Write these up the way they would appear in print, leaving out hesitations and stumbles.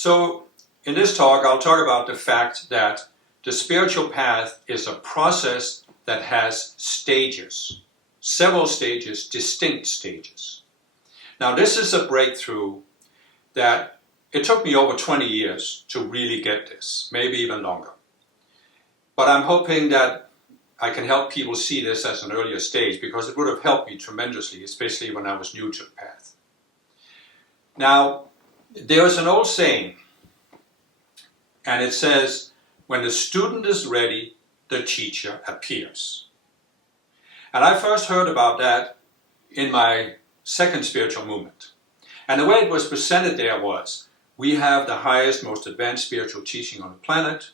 So in this talk, I'll talk about the fact that the spiritual path is a process that has stages, several stages, distinct stages. Now this is a breakthrough that it took me over 20 years to really get this, maybe even longer. But I'm hoping that I can help people see this as an earlier stage, because it would have helped me tremendously, especially when I was new to the path. Now, there is an old saying, and it says, when the student is ready, the teacher appears. And I first heard about that in my second spiritual movement. And the way it was presented there was, we have the highest, most advanced spiritual teaching on the planet.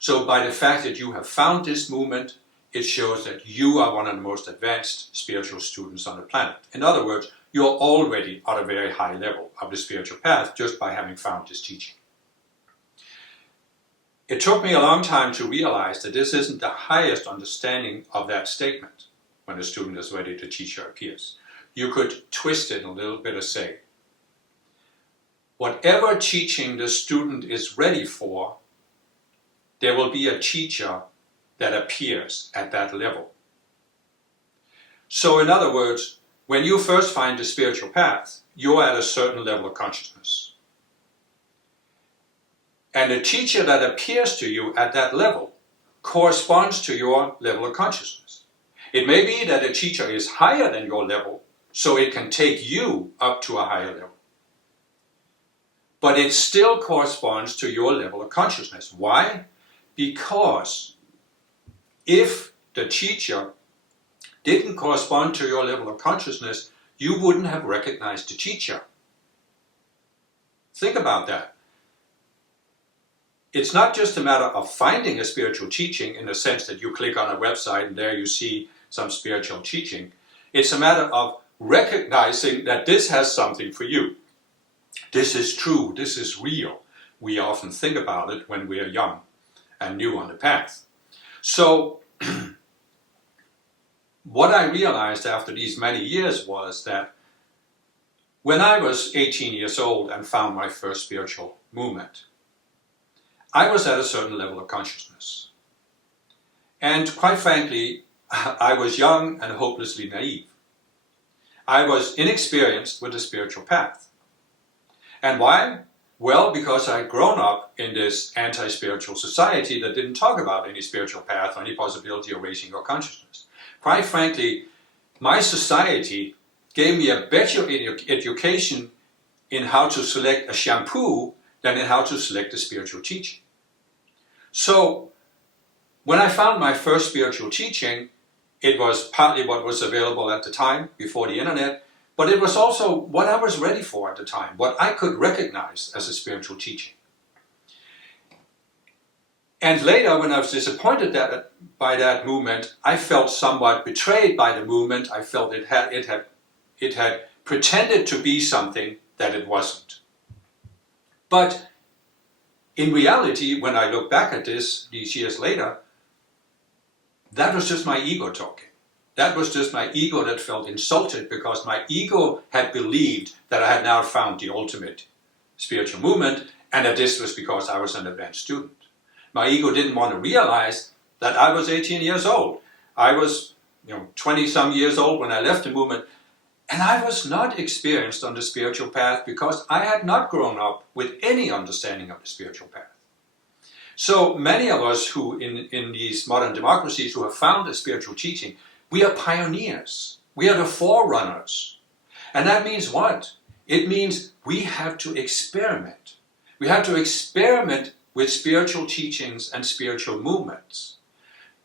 So by the fact that you have found this movement, it shows that you are one of the most advanced spiritual students on the planet. In other words, you're already at a very high level of the spiritual path just by having found this teaching. It took me a long time to realize that this isn't the highest understanding of that statement, when the student is ready, the teacher appears. You could twist it a little bit and say, whatever teaching the student is ready for, there will be a teacher that appears at that level. So in other words, when you first find the spiritual path, you're at a certain level of consciousness. And the teacher that appears to you at that level corresponds to your level of consciousness. It may be that a teacher is higher than your level, so it can take you up to a higher level. But it still corresponds to your level of consciousness. Why? Because if the teacher didn't correspond to your level of consciousness, you wouldn't have recognized the teacher. Think about that. It's not just a matter of finding a spiritual teaching in the sense that you click on a website and there you see some spiritual teaching. It's a matter of recognizing that this has something for you. This is true, this is real. We often think about it when we are young and new on the path. So, what I realized after these many years was that when I was 18 years old and found my first spiritual movement, I was at a certain level of consciousness. And quite frankly, I was young and hopelessly naive. I was inexperienced with the spiritual path. And why? Well, because I'd grown up in this anti-spiritual society that didn't talk about any spiritual path or any possibility of raising your consciousness. Quite frankly, my society gave me a better education in how to select a shampoo than in how to select a spiritual teaching. So, when I found my first spiritual teaching, it was partly what was available at the time, before the internet, but it was also what I was ready for at the time, what I could recognize as a spiritual teaching. And later, when I was disappointed by that movement, I felt somewhat betrayed by the movement. I felt it had pretended to be something that it wasn't. But in reality, when I look back at this these years later, that was just my ego talking. That was just my ego that felt insulted because my ego had believed that I had now found the ultimate spiritual movement and that this was because I was an advanced student. My ego didn't want to realize that I was 18 years old. I was 20-some years old when I left the movement, and I was not experienced on the spiritual path because I had not grown up with any understanding of the spiritual path. So many of us who in these modern democracies who have found the spiritual teaching, we are pioneers. We are the forerunners. And that means what? It means we have to experiment. We have to experiment with spiritual teachings and spiritual movements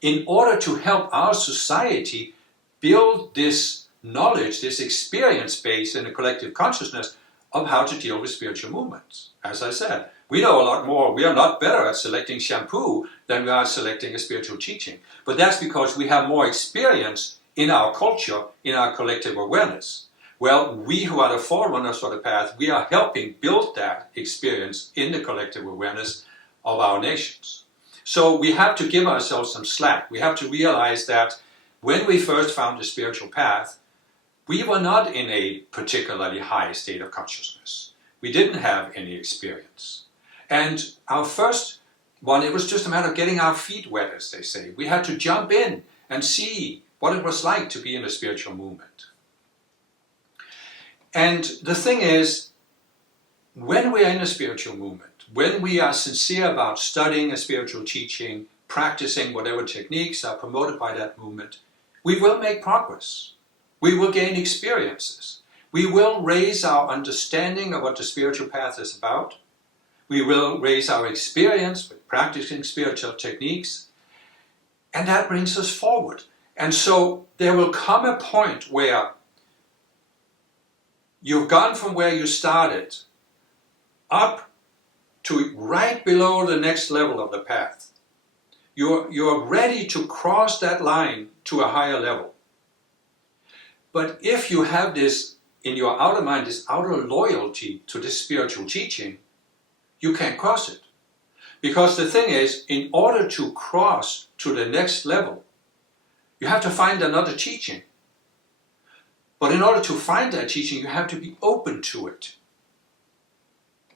in order to help our society build this knowledge, this experience base in the collective consciousness of how to deal with spiritual movements. As I said, we know a lot more. We are not better at selecting shampoo than we are selecting a spiritual teaching. But that's because we have more experience in our culture, in our collective awareness. Well, we who are the forerunners for the path, we are helping build that experience in the collective awareness of our nations. So we have to give ourselves some slack. We have to realize that when we first found the spiritual path, we were not in a particularly high state of consciousness. We didn't have any experience. And our first one, it was just a matter of getting our feet wet, as they say. We had to jump in and see what it was like to be in a spiritual movement. And the thing is, when we are in a spiritual movement, when we are sincere about studying a spiritual teaching, practicing whatever techniques are promoted by that movement, we will make progress. We will gain experiences. We will raise our understanding of what the spiritual path is about. We will raise our experience with practicing spiritual techniques. And that brings us forward. And so there will come a point where you've gone from where you started up to right below the next level of the path. You're ready to cross that line to a higher level. But if you have this in your outer mind, this outer loyalty to this spiritual teaching, you can't cross it. Because the thing is, in order to cross to the next level, you have to find another teaching. But in order to find that teaching, you have to be open to it.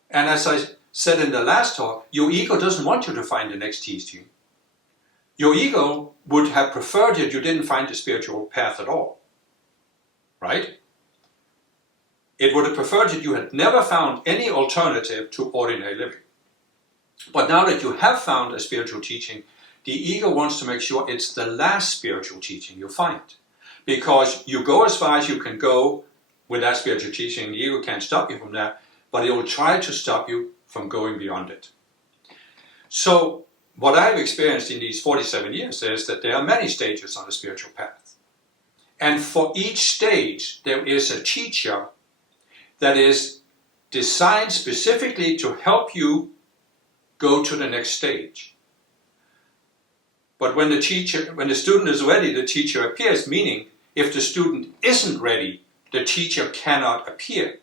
And as I said in the last talk, your ego doesn't want you to find the next teaching. Your ego would have preferred that you didn't find the spiritual path at all. Right? It would have preferred that you had never found any alternative to ordinary living. But now that you have found a spiritual teaching, the ego wants to make sure it's the last spiritual teaching you find. Because you go as far as you can go with that spiritual teaching, the ego can't stop you from that, but it will try to stop you from going beyond it. So, what I've experienced in these 47 years is that there are many stages on the spiritual path. And for each stage, there is a teacher that is designed specifically to help you go to the next stage. But when the student is ready, the teacher appears, meaning if the student isn't ready, the teacher cannot appear.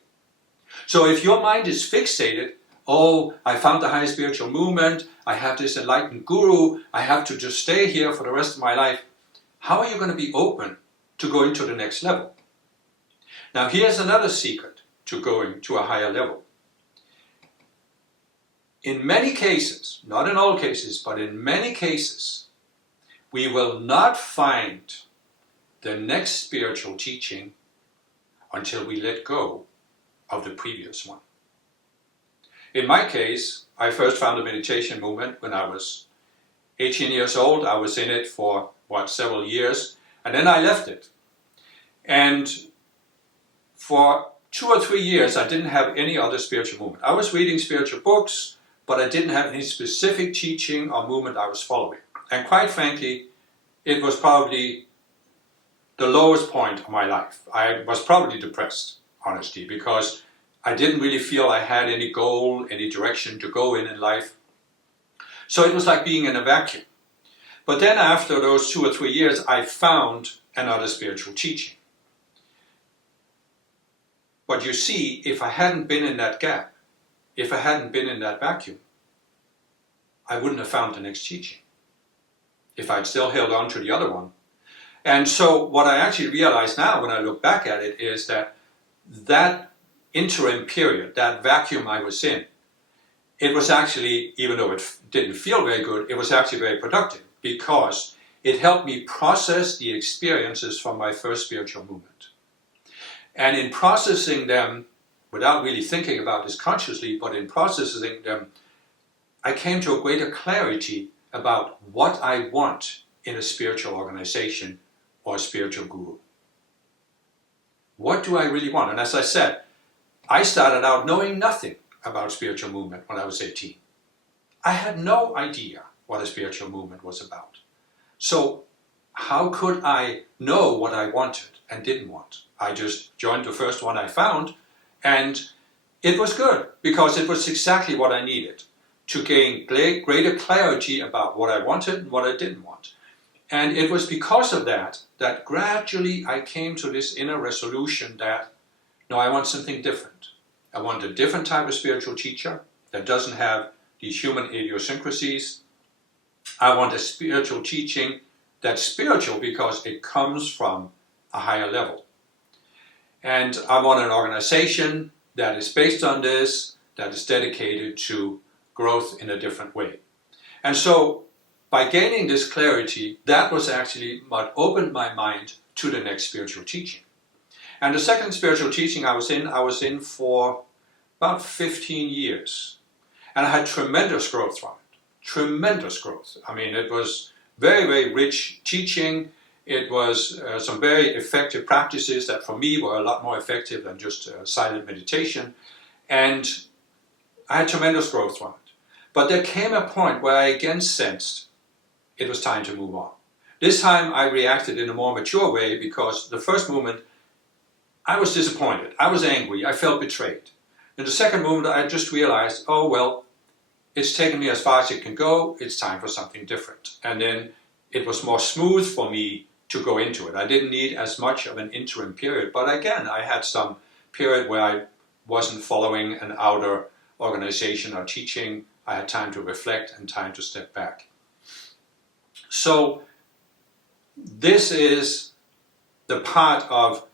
So if your mind is fixated, oh, I found the higher spiritual movement, I have this enlightened guru, I have to just stay here for the rest of my life, how are you going to be open to going to the next level? Now here's another secret to going to a higher level. In many cases, not in all cases, but in many cases, we will not find the next spiritual teaching until we let go of the previous one. In my case, I first found the meditation movement when I was 18 years old. I was in it for, several years, and then I left it. And for 2 or 3 years, I didn't have any other spiritual movement. I was reading spiritual books, but I didn't have any specific teaching or movement I was following. And quite frankly, it was probably the lowest point of my life. I was probably depressed, honestly, because I didn't really feel I had any goal, any direction to go in life. So it was like being in a vacuum. But then after those 2 or 3 years, I found another spiritual teaching. But you see, if I hadn't been in that gap, if I hadn't been in that vacuum, I wouldn't have found the next teaching. If I'd still held on to the other one. And so what I actually realize now when I look back at it is that interim period, that vacuum I was in, it was actually, even though it didn't feel very good, it was actually very productive because it helped me process the experiences from my first spiritual movement. And in processing them, without really thinking about this consciously, but in processing them, I came to a greater clarity about what I want in a spiritual organization or a spiritual guru. What do I really want? And as I said, I started out knowing nothing about spiritual movement when I was 18. I had no idea what a spiritual movement was about. So how could I know what I wanted and didn't want? I just joined the first one I found, and it was good because it was exactly what I needed to gain greater clarity about what I wanted and what I didn't want. And it was because of that gradually I came to this inner resolution that, no, I want something different. I want a different type of spiritual teacher that doesn't have these human idiosyncrasies. I want a spiritual teaching that's spiritual because it comes from a higher level. And I want an organization that is based on this, that is dedicated to growth in a different way. And so by gaining this clarity, that was actually what opened my mind to the next spiritual teaching. And the second spiritual teaching I was in for about 15 years. And I had tremendous growth from it. Tremendous growth. I mean, it was very, very rich teaching. It was some very effective practices that for me were a lot more effective than just silent meditation. And I had tremendous growth from it. But there came a point where I again sensed it was time to move on. This time I reacted in a more mature way because the first movement, I was disappointed. I was angry. I felt betrayed. In the second movement, I just realized, oh, well, it's taken me as far as it can go. It's time for something different. And then it was more smooth for me to go into it. I didn't need as much of an interim period. But again, I had some period where I wasn't following an outer organization or teaching. I had time to reflect and time to step back. So this is the part of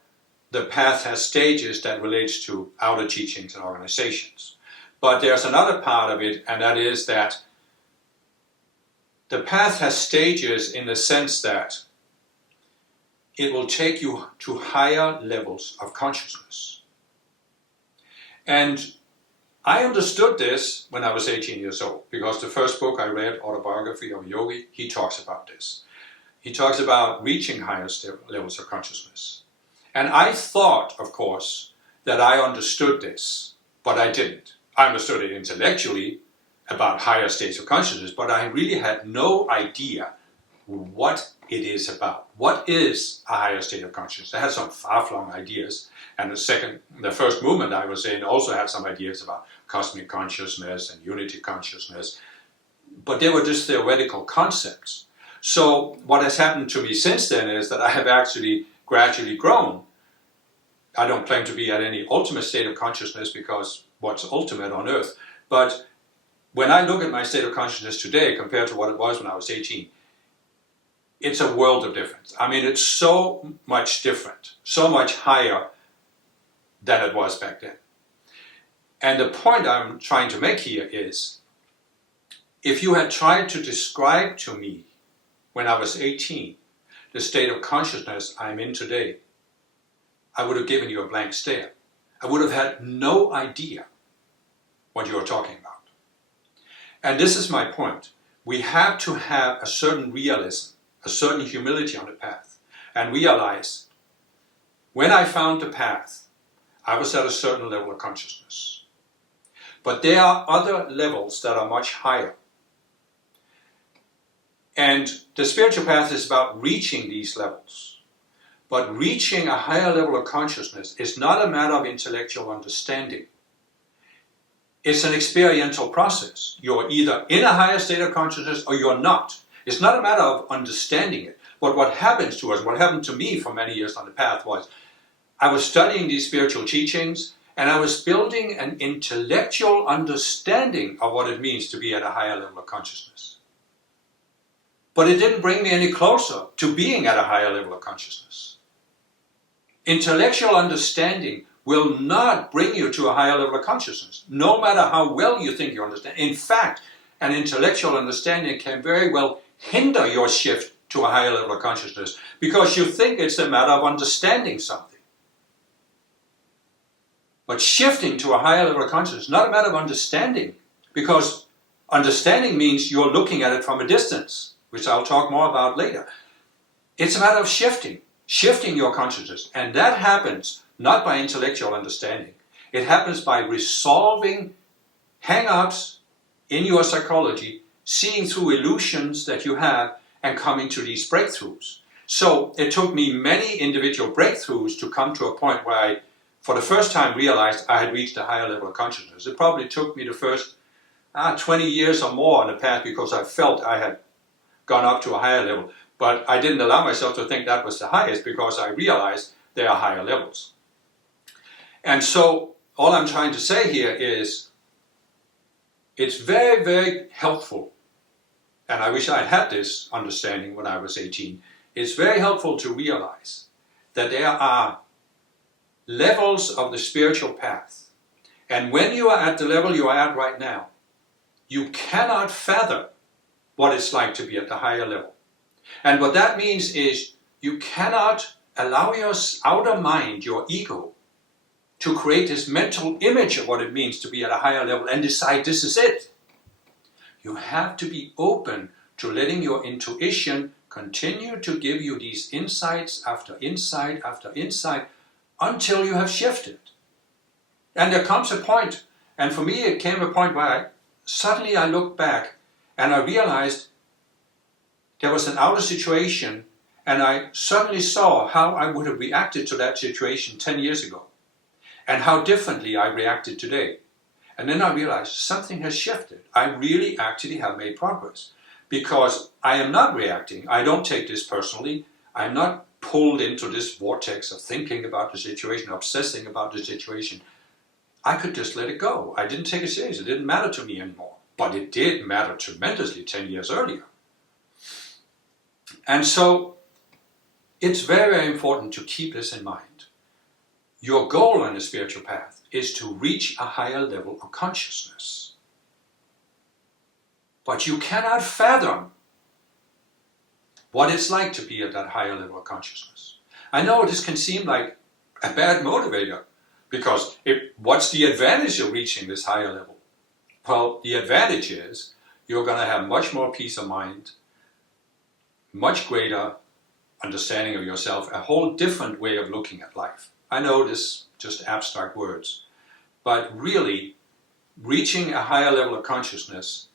the path has stages that relates to outer teachings and organizations. But there's another part of it, and that is that the path has stages in the sense that it will take you to higher levels of consciousness. And I understood this when I was 18 years old, because the first book I read, Autobiography of a Yogi, he talks about this. He talks about reaching higher levels of consciousness. And I thought, of course, that I understood this, but I didn't. I understood it intellectually about higher states of consciousness, but I really had no idea what it is about. What is a higher state of consciousness? I had some far-flung ideas, and the first movement I was in also had some ideas about cosmic consciousness and unity consciousness, but they were just theoretical concepts. So what has happened to me since then is that I have actually gradually grown. I don't claim to be at any ultimate state of consciousness, because what's ultimate on earth? But when I look at my state of consciousness today compared to what it was when I was 18, it's a world of difference. I mean, it's so much different, so much higher than it was back then. And the point I'm trying to make here is, if you had tried to describe to me when I was 18 the state of consciousness I'm in today, I would have given you a blank stare. I would have had no idea what you were talking about. And this is my point. We have to have a certain realism, a certain humility on the path, and realize when I found the path, I was at a certain level of consciousness. But there are other levels that are much higher. And the spiritual path is about reaching these levels. But reaching a higher level of consciousness is not a matter of intellectual understanding. It's an experiential process. You're either in a higher state of consciousness or you're not. It's not a matter of understanding it. But what happens to us, what happened to me for many years on the path was, I was studying these spiritual teachings and I was building an intellectual understanding of what it means to be at a higher level of consciousness. But it didn't bring me any closer to being at a higher level of consciousness. Intellectual understanding will not bring you to a higher level of consciousness, no matter how well you think you understand. In fact, an intellectual understanding can very well hinder your shift to a higher level of consciousness because you think it's a matter of understanding something. But shifting to a higher level of consciousness is not a matter of understanding, because understanding means you're looking at it from a distance, which I'll talk more about later. It's a matter of shifting your consciousness. And that happens not by intellectual understanding. It happens by resolving hang-ups in your psychology, seeing through illusions that you have, and coming to these breakthroughs. So it took me many individual breakthroughs to come to a point where I, for the first time, realized I had reached a higher level of consciousness. It probably took me the first 20 years or more on the path because I felt I had gone up to a higher level. But I didn't allow myself to think that was the highest because I realized there are higher levels. And so all I'm trying to say here is it's very, very helpful, and I wish I had this understanding when I was 18, it's very helpful to realize that there are levels of the spiritual path And when you are at the level you are at right now, you cannot fathom what it's like to be at the higher level. And what that means is you cannot allow your outer mind, your ego, to create this mental image of what it means to be at a higher level and decide this is it. You have to be open to letting your intuition continue to give you these insights after insight after insight until you have shifted. And there comes a point, and for me it came a point where suddenly I looked back and I realized there was an outer situation, and I suddenly saw how I would have reacted to that situation 10 years ago and how differently I reacted today. And then I realized something has shifted. I really actually have made progress because I am not reacting. I don't take this personally. I'm not pulled into this vortex of thinking about the situation, obsessing about the situation. I could just let it go. I didn't take it serious. It didn't matter to me anymore. But it did matter tremendously 10 years earlier. And so it's very, very important to keep this in mind. Your goal on the spiritual path is to reach a higher level of consciousness. But you cannot fathom what it's like to be at that higher level of consciousness. I know this can seem like a bad motivator, because what's the advantage of reaching this higher level? Well, the advantage is you're going to have much more peace of mind, much greater understanding of yourself, a whole different way of looking at life. I know this just abstract words, but really reaching a higher level of consciousness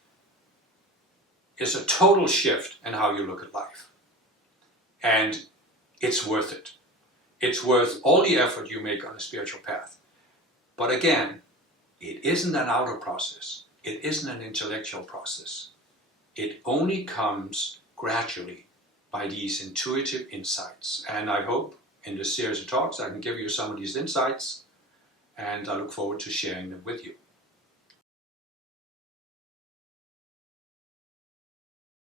is a total shift in how you look at life. And it's worth it. It's worth all the effort you make on a spiritual path. But again, it isn't an outer process. It isn't an intellectual process. It only comes gradually by these intuitive insights. And I hope in this series of talks I can give you some of these insights, and I look forward to sharing them with you.